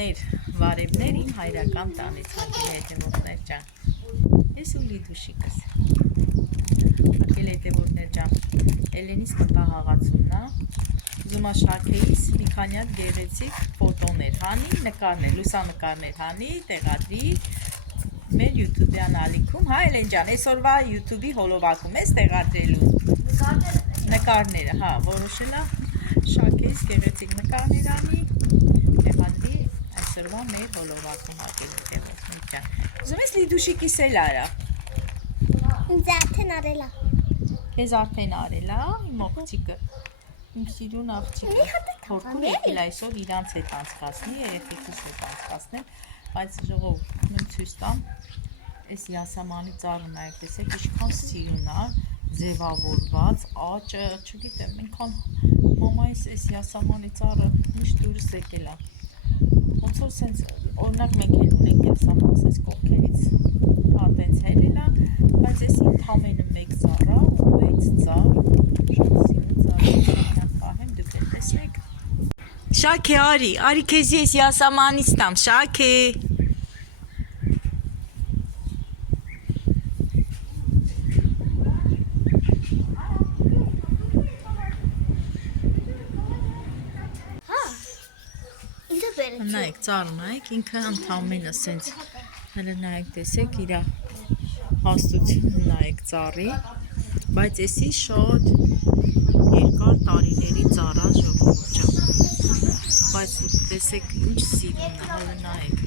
Բարևներ, բարևներ իմ հայրական տանից հարգելի հետևորդներ ջան։ Ես ու Լիդուշիկս։ Հարգելի հետևորդներ ջան, Էլենիս մտահաղացումն է։ Ուզում եմ շարքեից մի քանի հատ գեղեցիկ ֆոտոներ հանի, նկարներ, լուսանկարներ հանի, տեղադրի մեր YouTube-յան ալիքում, հա Էլեն ջան, այսօրվա YouTube-ի հոլովակում ես տեղադրելու նկարները, հա, որոշել է շարքեից գեղեցիկ նկարներ անի, տեղադրի այսօրվա մեր հոլովակում հարգելի հետևորդներ ջան։ Ուզում ես Լիդուշիկիս էլ արա։ Ինձ արդեն արել է։ Քեզ արդեն արել է, իմ աղջիկը, իմ սիրուն աղջիկը, հորքուն եկել այսօր իրանց հետ անցկացնի, երեխեքիս հետ անցկացնել, բայց ժողով մեմ ցույց տամ, այս յասամանի ծառը նայեք, տեսեք ինչքան սիրուն է, ձևավորված, աճը, չգիտեմ, այնքան մամայիս այս յասամանի ծառը միշտ դուրս եկել է։ Ոնց որ սենց օրինակ մենք էլ ունենք յասաման, սենց կողքերից տենց հելել է, բայց էս ընդամենը մեկ ծառ է, ու այդ ծառ, շատ սիրուն ծառ է, պահեմ, դուք էլ տեսնեք։ Շաքե արի քեզ ես յասամանից տամ, Շաքե։ Նայեք, ծառը նայեք, ինքը ընդամենը սենց, հələ նայեք, տեսեք, իր հաստությունը նայեք ծառի, բայց էսի շատ երկար տարիների ծառա ժողովուրդ ջան, բայց տեսեք ինչ սիրուն է, հələ նայեք,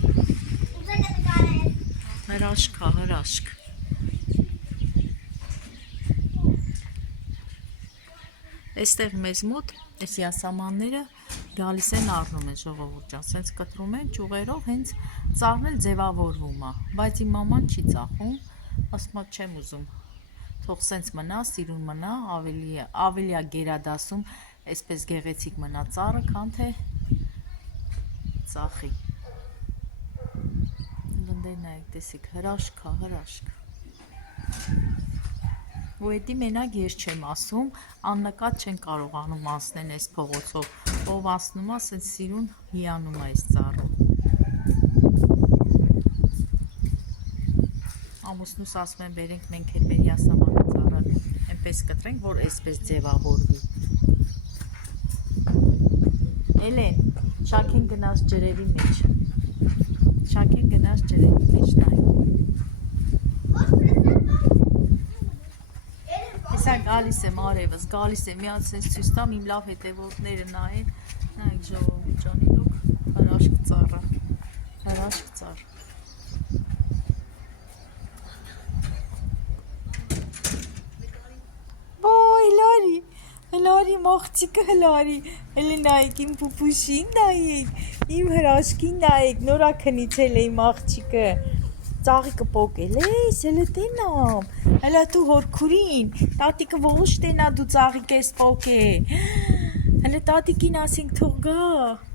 հրաշք է, հրաշք։ Այստեղ մեզ մոտ այս յասամանները գալիս են առնում են ժողովուրդ ջան, սենց կտրում են ճյուղերով, հենց ծառն էլ ձևավորվում է, բայց իմ մաման չի ծախում, ասում է չեմ ուզում, թող սենց մնա, սիրուն մնա, ավելի է գերադասում, այսպես գեղեցիկ մնա ծառը, քան թե ծախի։ Լնդեր նայեք, տեսեք, հրաշք է, հրաշք։ Ու էդի մենակ ես չեմ ասում, աննկատ չեն կարողանում անցնել այս փողոցով, ով անցնում է, սենց սիրուն հիանում է այս ծառը։ Ամուսնուս ասում են բերենք մենք էլ մեր յասամանի ծառը այնպես կտրենք, որ այսպես ձևավորվի։ Էլեն, Շաքեն գնաց ջրերի մեջ, Շաքեն գնաց ջրերի մեջ նայ։ Հեսա գալիս եմ արևս, գալիս եմ միած սենց ցույց տամ իմ լավ հետևորդները նայեն, նայեք ժողովուրդ ջան, իրոք հրաշք ծառ է, հրաշք ծառ։ Հլարի, մաղջիկը հլարի, էլի նայեք, իմ պուպուշին նայեք, իմ հրաշքին նայեք, նորա քնիցել է իմ աղջիկը, ծաղիկը պոկել ես, հլը տենամ, հլա դու հորքուրին, տատիկը ողուշ տենա դու ծաղիկ ես պոկե, հլը տատիկին ասենք թող գա,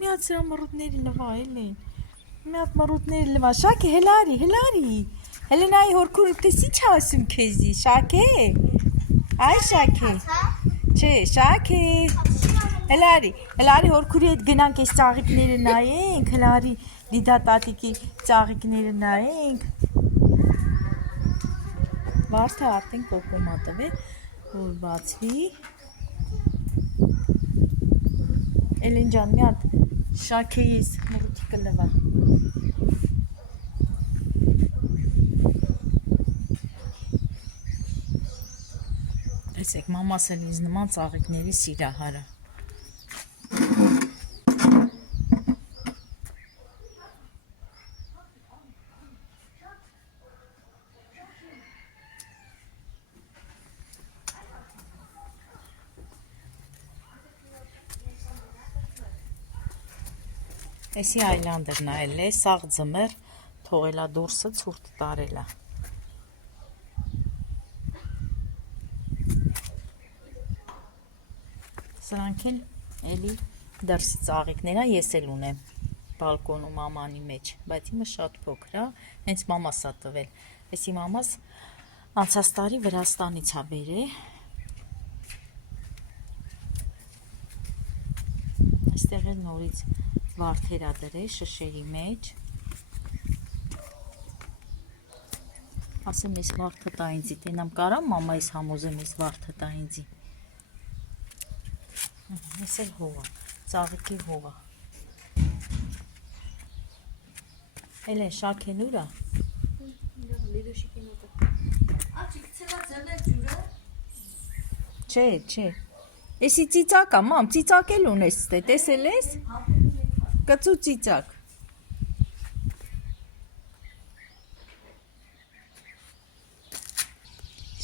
միատ սրա մռուտների լվա, էլեն, միատ մռուտների լվա, Շաքե հլարի, հլը նայի հորքուրը տես ինչ ասում քեզի, Շաքե, այ Շաքե, չէ, Շաքե, հլարի, հորքուրի հետ գնանք այս ծաղիկները նայենք, հլարի, դիդա տատիկի ծաղիկները նայենք, վարդը արդեն կոկոմա տվեր, որ բացվի, Էլեն ջան, մի հատ Շաքեիս մռութիկը լվա, տեսեք, մամաս էլ ինձ նման ծաղիկների սիրահարը։ Էսի այլանդր նայել է, սաղ ձմեր, թողելա դուրսը ցուրտ տարելա։ Սրանք են էլի դրսի ծաղիկներ, ես էլ ունեմ բալկոնում մամանի մեջ, բայց իմը շատ փոքր է, հենց մամաս է տվել։ Էսի մամաս անցած տարի Վրաստանից է բերել։ Այստեղ էլ նորից վարդերա դրել շշերի մեջ։ Ասեմ ես վարդը տա ինձի, տենամ կարամ մամայիս համոզեմ ես վարդը տա ինձի։ Ես էլ հողա, ծաղիկի հողա։ Էլ են շաքեն ուրա։ Չէ։ Էսի ծիծակ ա, մամ, ծիծակ էլ ունես ստե, տեսել ես։ Կծու ծիծակ։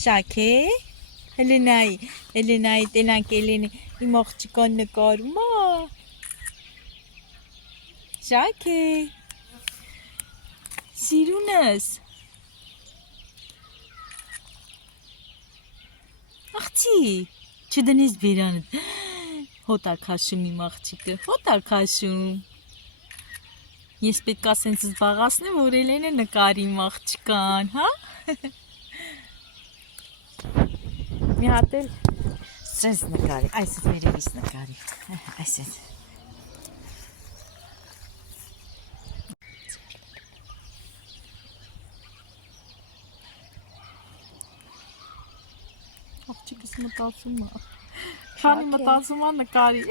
Շաքե, Էլենայի տենանք Էլենի իմ աղջիկան նկարում ա։ Շաքե, սիրունս։ Աղջի, չդնես բերանդ։ Հոտ ա քաշում իմ աղջիկը, հոտ ա քաշում։ Ես պետք ա սենց զբաղացնեմ, որ Էլենը նկարի իմ աղջիկան, հա։ Մի հատ էլ սենց նկարի, այսպես վերևից նկարի, այսպես։ Աղջիկս մտածում ա, քանի մտածում ա նկարի։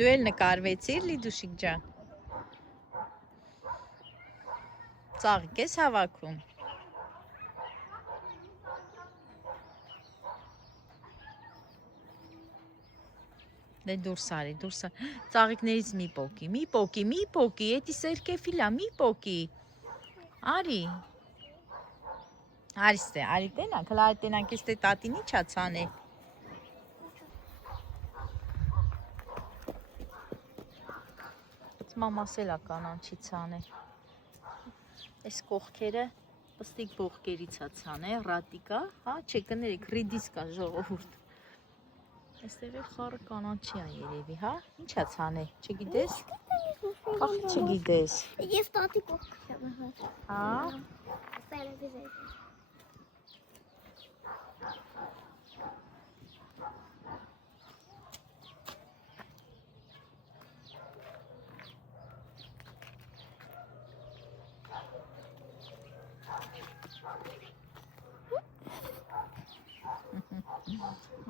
Դու էլ նկարվեցիր, Լիդուշիկ ջան։ Ծաղիկ ես հավաքում։ Դե դուրս արի, ծաղիկներից մի պոկի, էդի սերկեֆիլա, մի պոկի, արի, ստե, արի տենանք, հլա այդ տենանք ես տե տատին ինչ ա ցանել, մամաս էլ ա կանանչի ցանել, այս կողքերը պստիկ բողկերից ա ցանել, ռատիկա, հա, չէ կներեք, ռիդիսկա ժողովուրդ, Այստեղ էլ խառը կանանչի ա երևի, հա, ինչ ա ցանել, չգիտես, ախ չգիտես, Ես տատի կողքս եմ հատ, հա,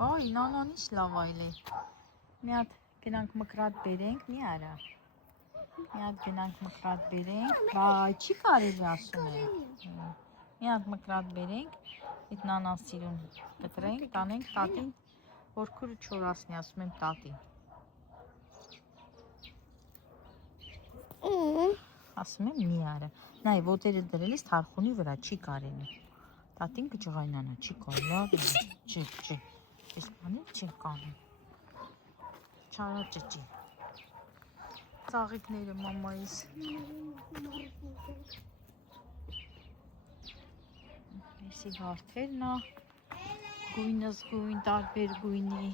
Ոյ, նանան ինչ լավ այլ է, մի հատ գնանք մկրատ բերենք, մի արա, մի հատ գնանք մկրատ բերենք, բայ, չի կարելի ասում է, մի հատ մկրատ բերենք, այդ նանան սիրուն կտրենք, տանենք տատին, որ քուրը չորասնի, ասում եմ տատին, ասում եմ մի արա, նայ ոտերը դրել ես թարխունի վրա, չի կարելի, տատին կջղայնանա, չի կարելի, չէ, Ես բանի չի կանում, չարաճճի, ծաղիկները մամայիս, եսի վարդերն ա, գույնս գույն, տարբեր գույնի,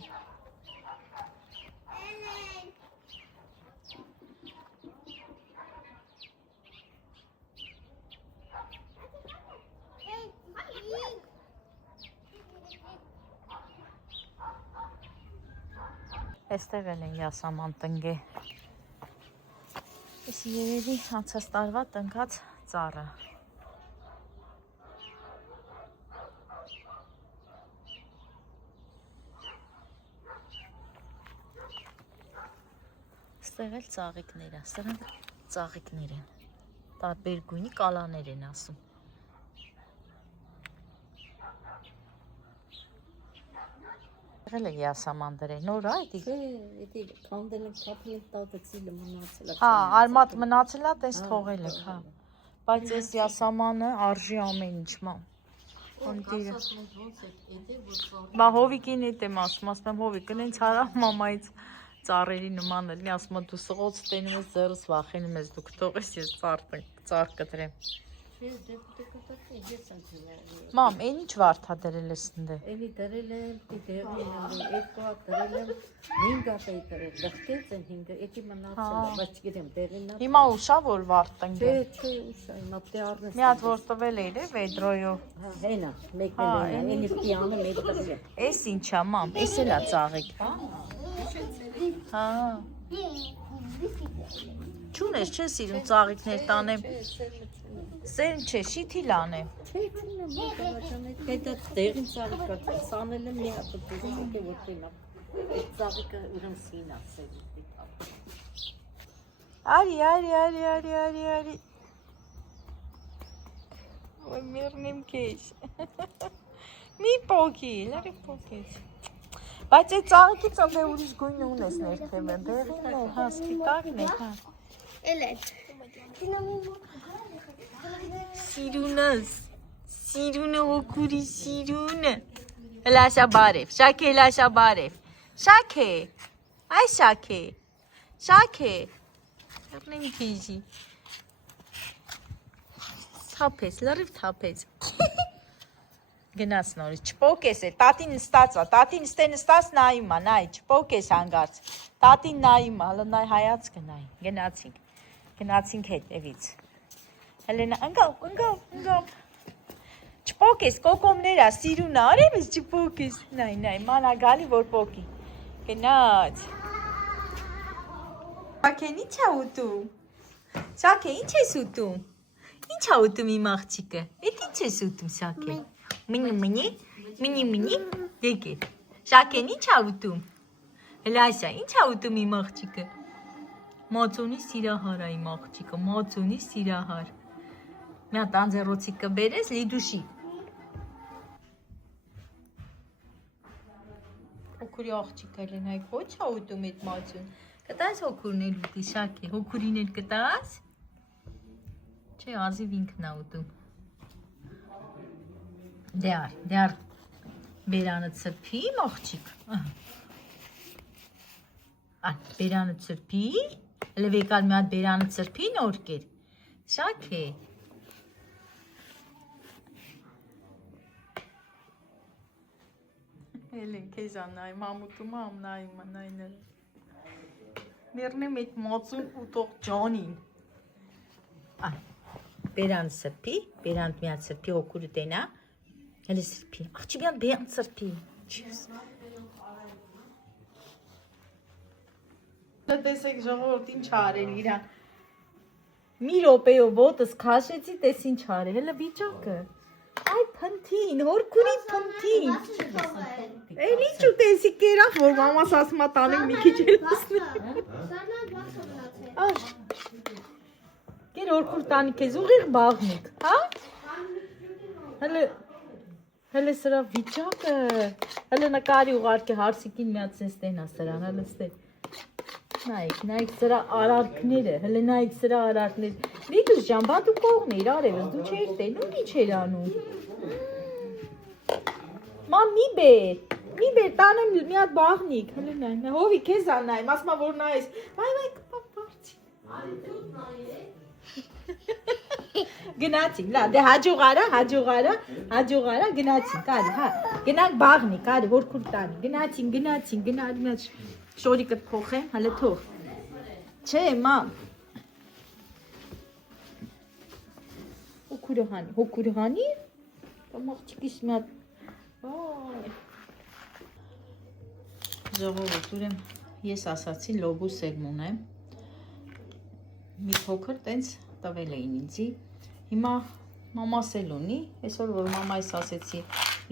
Այստեղ էլ են յասաման տնգե, ես երևի անցած տարվա տնկած ծառը, այստեղ էլ ծաղիկներ են, սրանք ծաղիկներ են, տարբեր գույնի կալաներ են ասում, Էլ է յասաման դրել, նոր ա էդի։ Էդի կանդել ենք թափել ենք տատը ծիլը մնացել է։ Հա, արմատ մնացել ա, տես թողել եք, հա։ Բայց այս յասամանը արժի ամեն ինչ, մամ։ Բա հովիկին էդ եմ ասում եմ հովիկ, կնենց արա մամայից ծառերի նման էլի, ասում եմ դու սղոց տենում ես ձեռս վախենում ես, դուք թողես ես ծառ կտրեմ։ Չէ, դե կտակի ես անցել։ Մամ, այն ինչ վարդ ա դրել ես ընդ։ Էլի դրել եմ, դեղին եմ, երկու հատ դրել եմ, 5 հատ էի դրել, դղկեց են 5-ը, էդի մնացել է, բայց գիտեմ, դեղին է։ Հիմա ուշա որ վարդ տնկե։ Չէ, ուշա, հիմա պտի առնես։ Մի հատ որ տվել էիր է վեդրոյով։ Հա, հենա, մեկն էլ հենա, էնի պտի անը մեկ տվել է։ Էս ինչա մամ, էս էլ ա ծաղիկ։ Հա։ Չունես չէ սիրում ծաղիկներ տանեմ։ Սեն չէ, շիթիլ անեմ։ Չէ, չունեմ, հետը դեղին ծաղիկա, սանել եմ մի հատ պտի, եկե որ տենա։ Այդ ծաղիկը ուրեմ սին ասել պիտա։ Արի։ Ой, միրնիմ քեզ։ Մի փոքի, լավ փոքեց։ Բայց այդ ծաղիկից անդե ուրիշ գույն ունես ներքևը, դեղին է, հա, սպիտակն է, հա։ Էլեն։ Սիրունը հոգուրի սիրունը։ Հլաշա բարև, շակե հլաշա բարև։ Շակե, այ շակե։ Երնեմ քեզի։ Թափես, լրիվ թափես։ Գնաց նորից, չպոկես է, տատին նստած ա, տատին նստած նայում ա, նայ, չպոկես հանգարց, տատին նայում ա, հլը նայ հայաց կնայ, գնացինք հետևից, հլենա, ընգավ, չպոկես, կոկոմներ ա, սիրուն ա, արև ես չպոկես, նայ, մանա գալի, որ պոկի, գնաց, Շակեն ինչ ա ուտում, Շակե ինչ ես ուտում, ինչ ա ուտում իմ աղջիկը, էդ ինչ ես ուտում Շակե, Մինի, եկե, Շակեն ինչ ա ուտում, հլաշա, ինչ ա ուտում իմ աղջիկը, մածոնի սիրահար ա իմ աղջիկը, մածոնի սիրահար, մի հատ անձեռոցիկ կբերես լիդուշի, հոգուրի աղջիկը լեն հայք ոչ ա ուտում էդ մածուն, կտաս հոգուրն էլ ուտի Շակե, հոգուրին էլ կտաս, չէ ազիվ ինքն ա ուտում, դեար, բերանը ծրպի մաղջիկ, բերանը ծրպի, լև եկալ մի հատ բերանը ծրպի նոր կեր, Շակե, Էլեն քեզ անայ, մամուտում ամ նայները, մերնեմ էդ մածուն ուտող ջանին, բերան ծրպի, բերան մի հատ ծրպի հոգուրը տենա, Հələ սրպի, աղջի բյան բյան սրպի, չես։ Տեսեք ժողովուրդ ինչ արել իրան, մի ռոպեով ոտս քաշեցի, տես ինչ արել, հələ վիճակը, այ փնթին, հորքուրի փնթին, էլ ինչ ուտեսի կերավ, որ մամաս ասում ա տանեմ մի քիչ էլ ասնի, կեր հորքուր տանի կեզ ուղիղ բաղնիկ, հա, հələ սրա վիճակը, հələ նկարի ուղարկե հարսիկին միացնես տենա սրան, հələ ստե, նայք սրա արարքները, հələ նայք սրա արարքները, լիդուս ժան, բա դու կողնիր արևս, դու չեր տենում, ինչ էր անում, ման մի բեր, տանեմ մի հատ բաղնիկ, հələ նայ, հովի կեզ աննայմ, ասմա որ նայես, վայ, կպապարցի, Գնացինք, լավ, դե հաջողարա, գնացինք, արի, հա, գնանք բաղնիկ, արի, հորքուր տանի, գնացինք, շորիկը փոխեմ, հələ թող, չէ, մամ, հոգուրը հանի, մաղջիկիս մի հատ, ժողովուրդ, ուրեմ, ես ասացի լոբուս էլ մունեմ, մի փոքր տենց տվել էին ինձի, հիմա մամաս էլ ունի, այսօր որ մամայիս ասեցի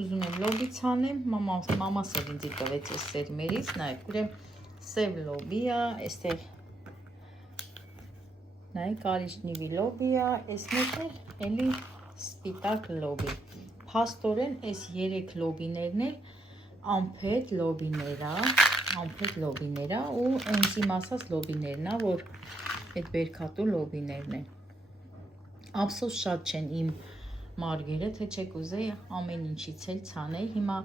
ուզում եմ լոբից անեմ, մամաս էլ ինձի տվեց այս սերմերից, նայեք, ուրեմ սև լոբի ա, այստեղ նայեք կարիճնիվի լոբի ա, այս մեկը էլի սպիտակ լոբի, փաստորեն այս 3 լոբիներն էլ ամփեթ լոբիներ ա ու ինձ իմ ասած լոբիներն ա, որ այդ բերքատու լոբիներն են, ափսոս շատ չեն իմ մարգերը, թե չեք ուզեի ամեն ինչից էլ ցանել, հիմա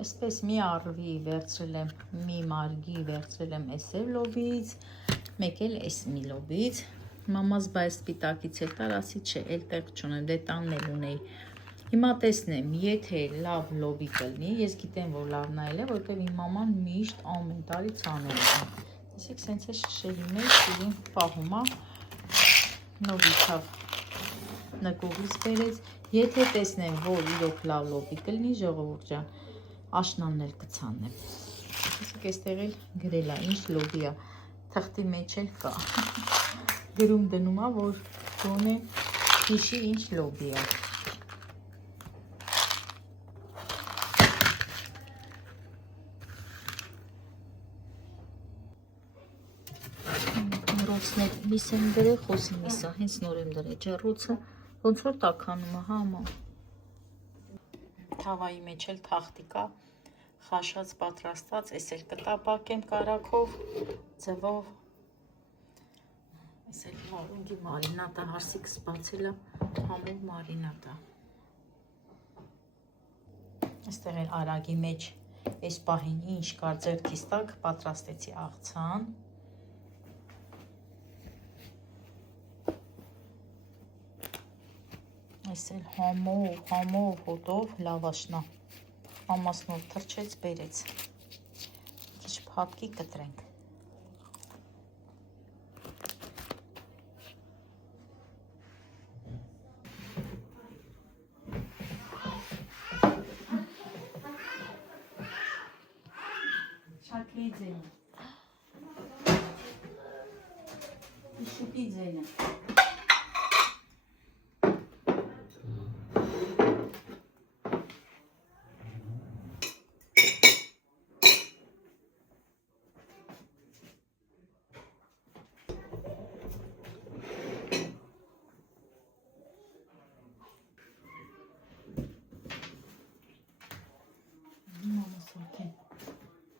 այսպես մի առվի վերցրել եմ, մի մարգի վերցրել եմ այս լոբից, մեկ էլ այս մի լոբից, Մամաս բայ սպիտակից էլ տար, ասի չէ, էլ տեղ չունեմ, դե տանն էլ ունեի։ Հիմա տեսնեմ, եթե լավ լոբի կլինի, ես գիտեմ, որ լավն այլ է, որտեղ իմ մաման միշտ ամեն տարի ցանել է։ Տեսեք, սենց է շշերի մեջ, իրեն պահում է, նովիթավ նկուղից բերեց, եթե տեսնեմ, որ իրոք լավ լոբի կլինի, ժողովուրդ ջան, աշնանն էլ կցանեմ։ Տեսեք, այստեղ էլ գրել է, ինչ լոբի է, թղթի մեջ էլ կա, գրում դնում է, որ գոնե հիշի ինչ լոբի է։ Միս եմ դրել, խոսի միսա, հենց նոր եմ դրել, ջառոցը ոնց որ տաքանում է, համա։ Թավայի մեջ էլ թախտի կա, խաշած պատրաստած, ես էլ կտապակեմ կարակով, ձվով։ Ես էլ վարունգի մարինատա, հարսիկս բացել է, համով մարինատա։ Այստեղ էլ արագի մեջ, այս պահին ինչ կար ձեռքիս տակ, պատրաստեցի աղցան։ Այս էլ համով, հոտով լավաշնա, մամասնով թրջեց, բերեց, քիչ փափկի կտրենք։ Շաքրի ձենը, շուտի ձենը։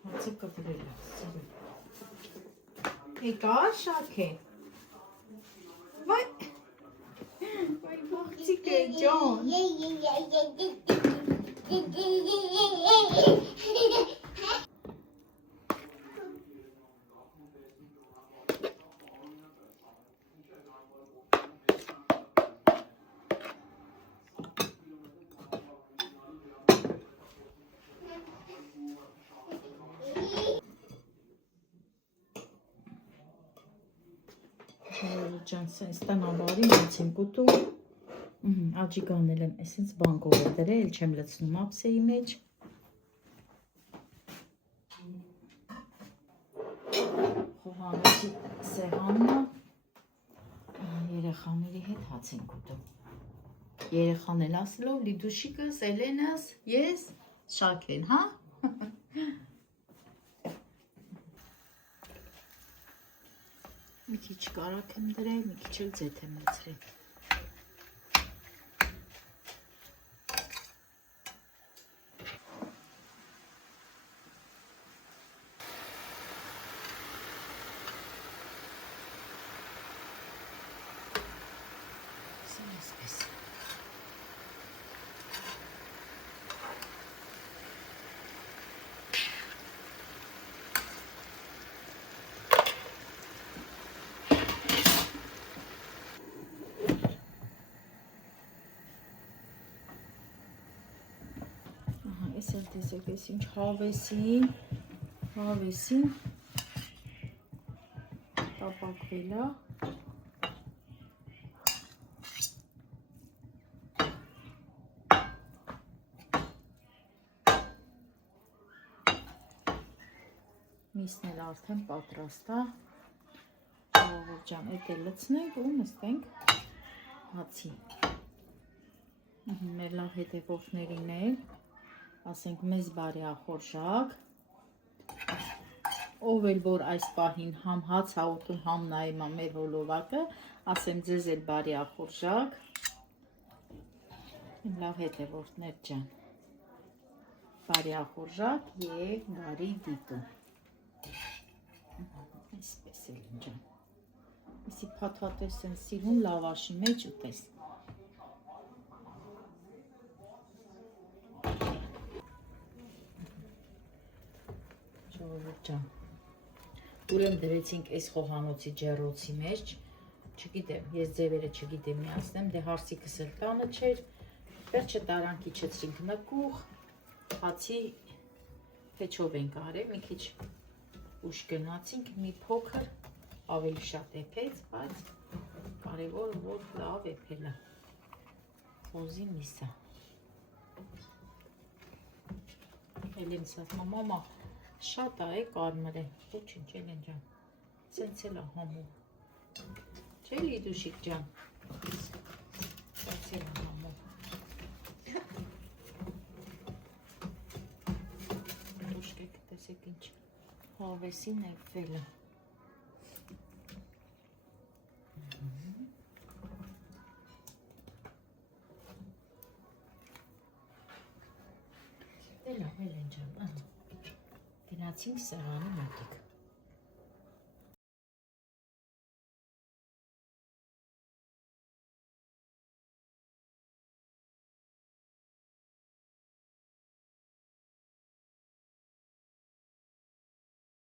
Հացը կտրել է, սիրում։ Եկա շակ է։ Վայ բաղցիկ է ջան։ Ջան, սենց տնավարի մից եմ կուտում, աջիկ անել եմ, այսենց բանկով է դրել, չեմ լցնում ապսեի մեջ։ Խոհանոցի սեղաննա, երեխաների հետ հաց են կուտում։ Երեխան էլ ասելով, լիդուշիկս, Էլենաս, ես, շաքեն, հա։ Մի քիչ կարակ եմ դրել, մի քիչ էլ ձեթ եմ լցրել։ Ես էլ տեսեք, ես ինչ հավեսին տապակվել է։ Միսն էլ արդեն պատրաստ է։ Ժողովուրդ ջան, էդ էլ լցնենք ու նստենք հացի։ Մեր լավ հետևողներին էլ ասենք մեզ բարի ախորժակ, ով էլ որ այս պահին համ հաց հաուտում, համ նայում մեր հոլովակը, ասեմ ձեզ էլ բարի ախորժակ, իմ լավ հետևորդներ ջան, բարի ախորժակ և բարի դիտում, այսպես էլ ջան, եսի պաթաթես են սիրում լավաշի մեջ ուտես, ժողովուրդ ջան, ուրեմն դրեցինք այս խոհանոցի ջեռոցի մեջ, չգիտեմ, ես ձևերը չգիտեմ միացնեմ, դե հարսիկս էլ տանը չէր, վերջը տարանքի չեցրինք նկուղ, հացի փեչով ենք արել, մի քիչ ուշ գնացինք, մի փոքր ավելի շատ էփեց, բայց կարևորը որ լավ էփելը, խոզի միսը։ Էլ եմ սասմա, մամա, շատ է կարմր է, ոչինչ Էլեն ջան, սենց էլ է համու, չէ Լիդուշիկ ջան, սենց էլ է համու, ուշկեք տեսեք ինչ հավեսին էփվելը, Էլա, Էլեն ջան, գնացինք սեղանի մոտիկ։